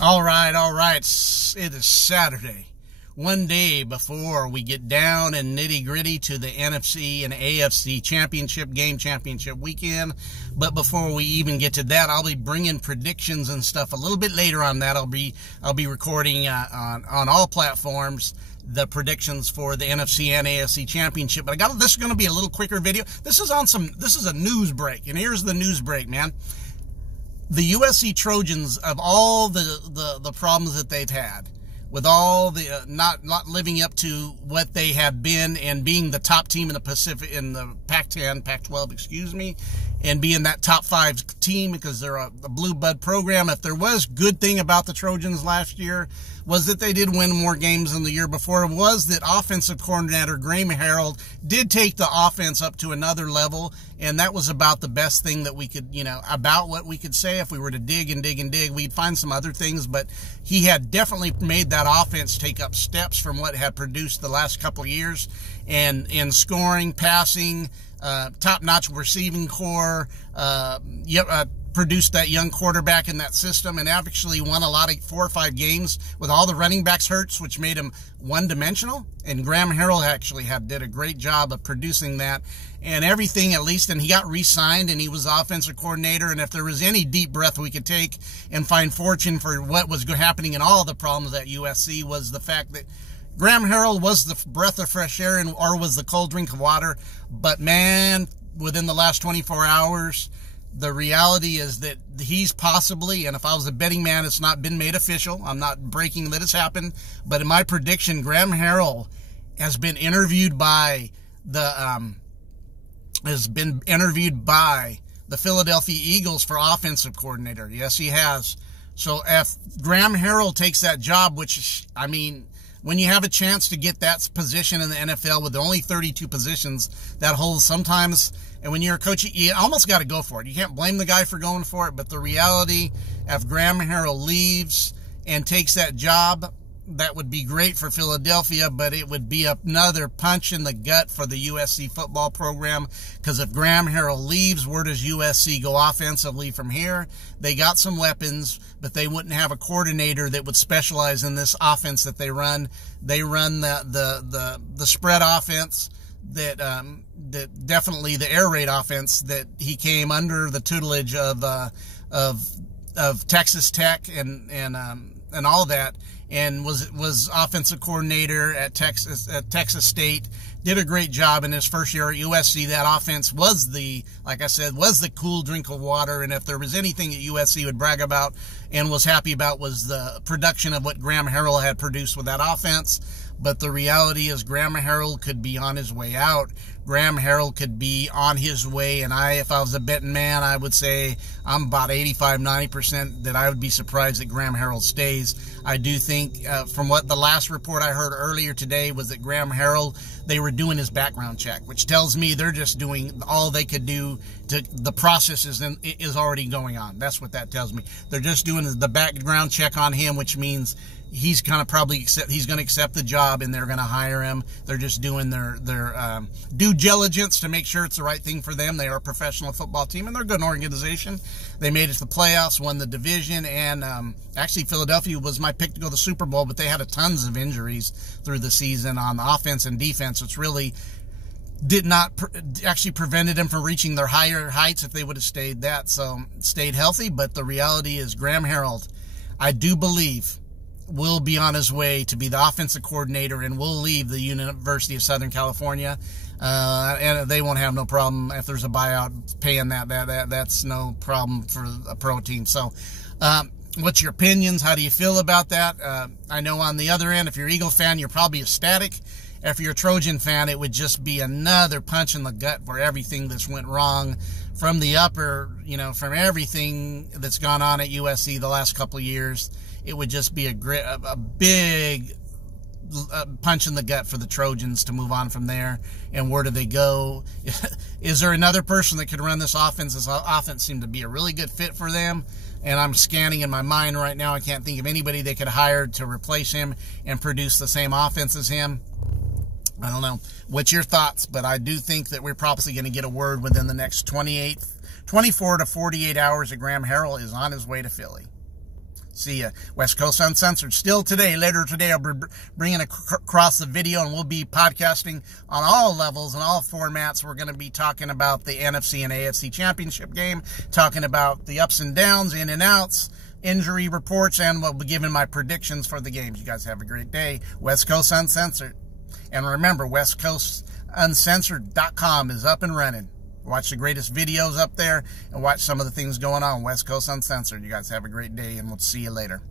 All right. It is Saturday. One day before we get down and nitty-gritty to the NFC and AFC championship weekend. But before we even get to that, I'll be bringing predictions and stuff a little bit later on that. I'll be recording on all platforms the predictions for the NFC and AFC championship. But this is going to be a little quicker video. This is a news break, and here's the news break, man. The USC Trojans, of all the problems that they've had, with all the not living up to what they have been and being the top team in the Pacific, in the Pac-12, and being that top 5 team because they're a blue blood program. If there was good thing about the Trojans last year was that they did win more games than the year before. It was that offensive coordinator Graham Harrell did take the offense up to another level, and that was about the best thing that we could, about what we could say. If we were to dig and dig and dig, we'd find some other things, but he had definitely made that offense take up steps from what had produced the last couple of years, and in scoring, passing, top-notch receiving core, produced that young quarterback in that system, and actually won a lot of 4 or 5 games with all the running backs hurt, which made him one-dimensional. And Graham Harrell actually did a great job of producing that and everything, at least. And he got re-signed, and he was the offensive coordinator. And if there was any deep breath we could take and find fortune for what was happening in all the problems at USC, was the fact that Graham Harrell was the breath of fresh air or was the cold drink of water. But man, within the last 24 hours, the reality is that he's possibly, and if I was a betting man, it's not been made official. I'm not breaking that it's happened, but in my prediction, Graham Harrell has been interviewed by the Philadelphia Eagles for offensive coordinator. Yes, he has. So if Graham Harrell takes that job, which, when you have a chance to get that position in the NFL with only 32 positions, that holds sometimes. And when you're a coach, you almost got to go for it. You can't blame the guy for going for it. But the reality, if Graham Harrell leaves and takes that job, that would be great for Philadelphia, but it would be another punch in the gut for the USC football program. Because if Graham Harrell leaves, where does USC go offensively from here? They got some weapons, but they wouldn't have a coordinator that would specialize in this offense that they run. They run the spread offense, that definitely the air raid offense that he came under the tutelage of Texas Tech and all that, and was offensive coordinator at Texas State. Did a great job in his first year at USC. That offense was the cool drink of water. And if there was anything that USC would brag about and was happy about, was the production of what Graham Harrell had produced with that offense. But the reality is Graham Harrell could be on his way out. Graham Harrell could be on his way, and if I was a betting man, I would say I'm about 85-90% that I would be surprised that Graham Harrell stays. I do think, from what the last report I heard earlier today, was that Graham Harrell, they were doing his background check, which tells me they're just doing all they could do the process is already going on. That's what that tells me. They're just doing the background check on him, which means he's going to accept the job, and they're going to hire him. They're just doing their due diligence to make sure it's the right thing for them. They are a professional football team, and they're a good organization. They made it to the playoffs, won the division, and actually Philadelphia was my pick to go to the Super Bowl, but they had tons of injuries through the season on the offense and defense. It's really did not actually prevented them from reaching their higher heights if they would have stayed healthy. But the reality is Graham Harrell, I do believe, will be on his way to be the offensive coordinator and will leave the University of Southern California. And they won't have no problem if there's a buyout paying that's no problem for a pro team. So, what's your opinions? How do you feel about that? I know on the other end, if you're an Eagle fan, you're probably ecstatic. If you're a Trojan fan, it would just be another punch in the gut for everything that's went wrong from from everything that's gone on at USC the last couple of years. It would just be a big punch in the gut for the Trojans to move on from there. And where do they go? Is there another person that could run this offense? This offense seemed to be a really good fit for them. And I'm scanning in my mind right now. I can't think of anybody they could hire to replace him and produce the same offense as him. I don't know. What's your thoughts? But I do think that we're probably going to get a word within the next 24 to 48 hours that Graham Harrell is on his way to Philly. See ya. West Coast Uncensored. Still today, later today, I'll be bringing across the video, and we'll be podcasting on all levels and all formats. We're going to be talking about the NFC and AFC championship game, talking about the ups and downs, in and outs, injury reports, and we'll be giving my predictions for the games. You guys have a great day. West Coast Uncensored. And remember, westcoastuncensored.com is up and running. Watch the greatest videos up there and watch some of the things going on. West Coast Uncensored. You guys have a great day, and we'll see you later.